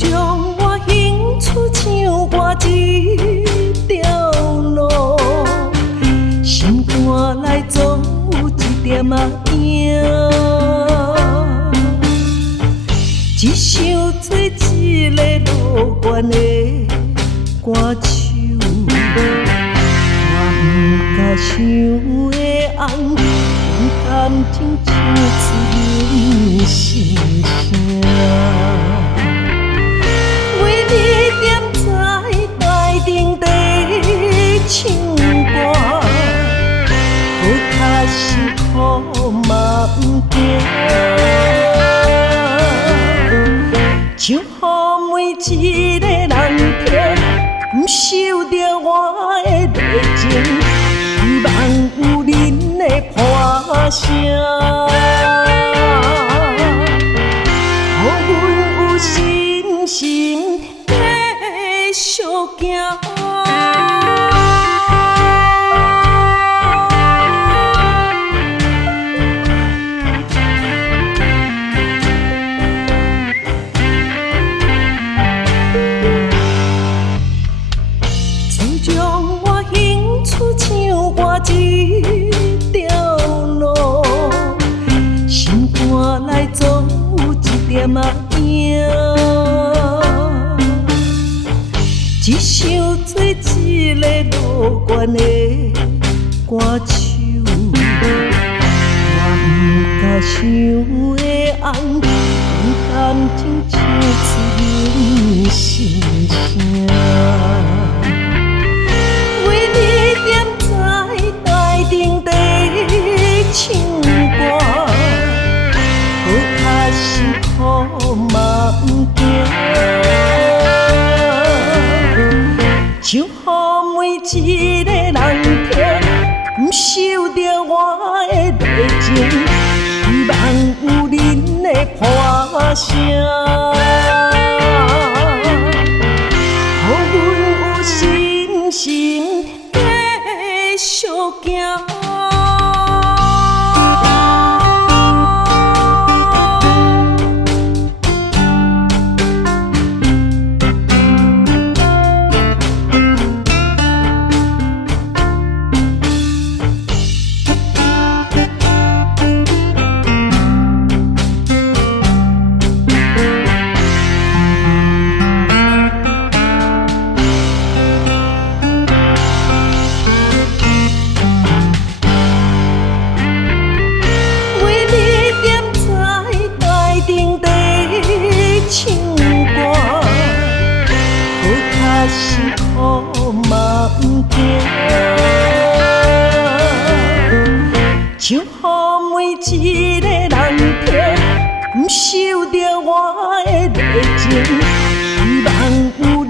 将我行出像我一条路，心肝内总有一点影。只想做一个乐观的歌手，我不敢想的红，用感情唱出人心声。为你踮在台顶底唱歌，搁较辛苦嘛不惊。唱予每一个人听，不受着我的热情，希望有恁的歌声，予阮有信心继续行。将我行出像我一条路，心肝内总有一点影。只想做一个乐观的歌手，我不敢想的红，用感情唱出人心声。唱歌，搁较辛苦嘛不惊，唱予每一个人听，不受着我的热情，希望有恁的歌声，予阮有信心继续行。辛苦嘛不惊，唱予每一个人听，不受着我的热情，希望有恁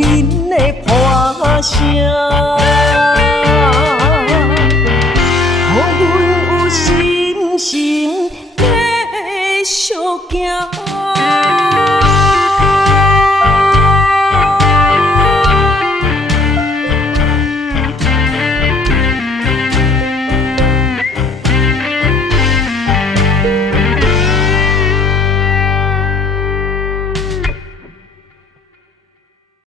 的歌声。